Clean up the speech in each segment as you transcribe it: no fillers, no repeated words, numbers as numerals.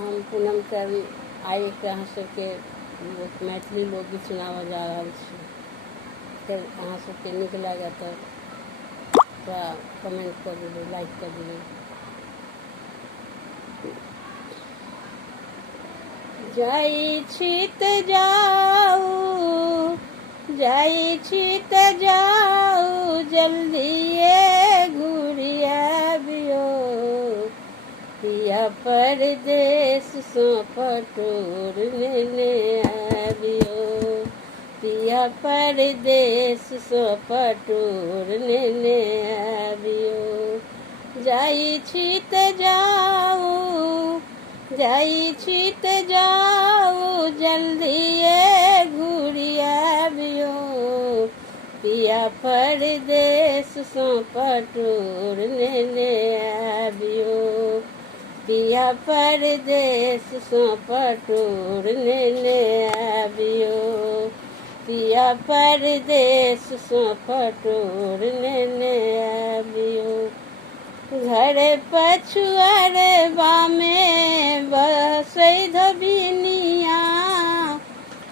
हम पूनम कर आइ अहाँ सबके मैथिली लोकगीत सुनाबऽ जा रहल छी। फिर अहाँ सबके नीक लागत तऽ थोड़ा कमेंट कर देबै, लाइक कर देबै। जाइ छी तऽ जाऊ, जाइ छी तऽ जाऊ, जल्दिए घुरि आबियो। पिया परदेस सँ पटोर लेने आबियो। पिया परदेस सँ पटोर लेने आबियो। जाइ छी तऽ जाऊ, जाइ छी तऽ जाऊ, जल्दिए घुरि आबियो। पिया परदेस सँ पटोर लेने आबियो। पिया परदेस सँ पटोर लेने आबियो। पिया परदेस सँ पटोर लेने आबियो। घर पछुआरबा में बसै धोबिनिया,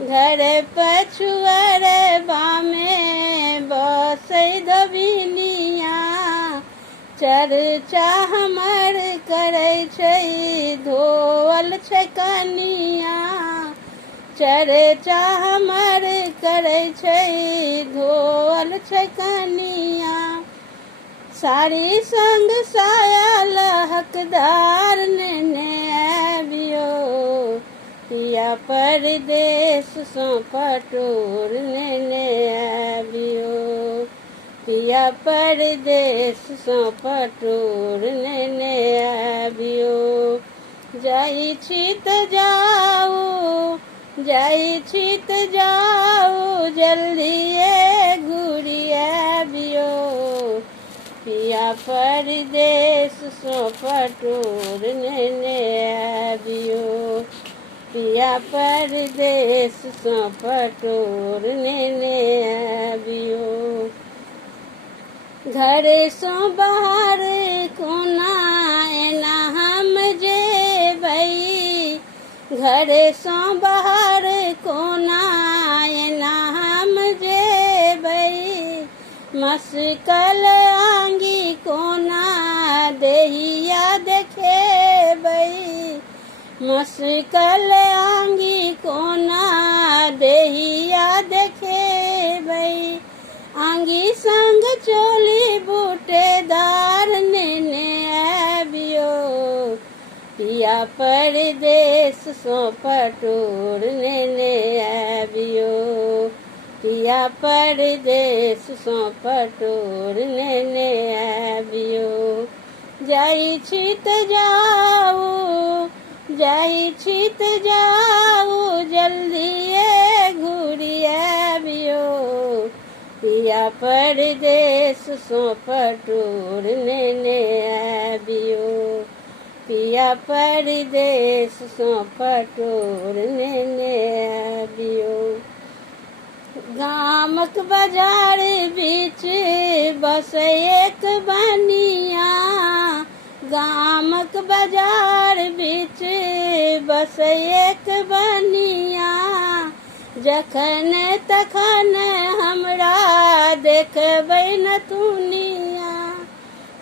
घर पछुआरबा में बसै धोबिनिया। चर्चा हमर करै छै धोअल छै कनिया। चर्चा हमर करै छै धोअल छै कनिया। साड़ी संग साया लहकदार लेने आबियो। पिया परदेस सँ पटोर लेने आबियो। पिया परदेस सँ पटोर लेने आबियो। जाइ छी तऽ जाऊ, जाइ छी तऽ जाऊ, जल्दिए घुरि आबियो। पिया परदेस सँ पटोर लेने आबियो। पिया परदेस सँ पटोर लेने आबियो। घर सँ बाहर कोना एना हम जेबै। घर सँ बाहर कोना एना हम जेबै। मस्कल आंगी कोना देहिया देखेबै। मस्कल आंगी कोना देहिया देखेबै। आंगी संग चोली बूटेदार लेने आबियो। पिया परदेस सँ पटोर लेने आबियो। पिया परदेस सँ पटोर लेने आबियो। जाइ छी तऽ जाऊ, जाइ छी तऽ जाऊ, जल्दिए घुरि आबियो। पिया परदेस सँ पटोर लेने आबियो। पिया परदेस सँ पटोर लेने आबियो। गामक बाजार बीच बसै एक बनिया। गामक बाजार बीच बसै एक बनिया। जखन तखन हमरा देखबै नथुनिया।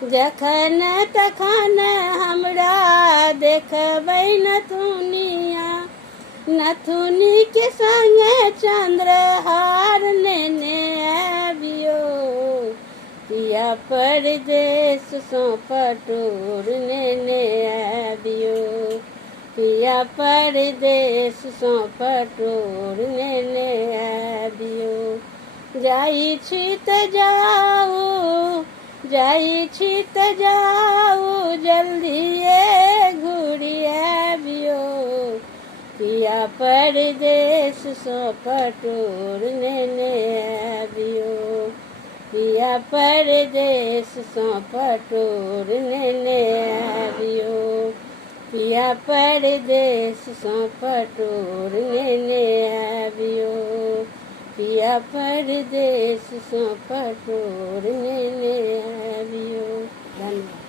जखन तखन हमरा देखबै नथुनिया। नथुनी के संगे चंद्रहार लेने आबियो। पिया परदेस सँ पटोर लेने आबियो। पिया परदेस सँ पटोर लेने आबियो। जाइ छी तऽ जाऊ, जाइ छी तऽ जाऊ, जल्दिए घुरि आबियो। पिया परदेस सँ पटोर लेने आबियो। पिया परदेस सँ पटोर लेने आबियो। पिया परदेस सँ पटोर लेने आबियो। पिया परदेस सँ पटोर लेने आबियो। धन्यवाद।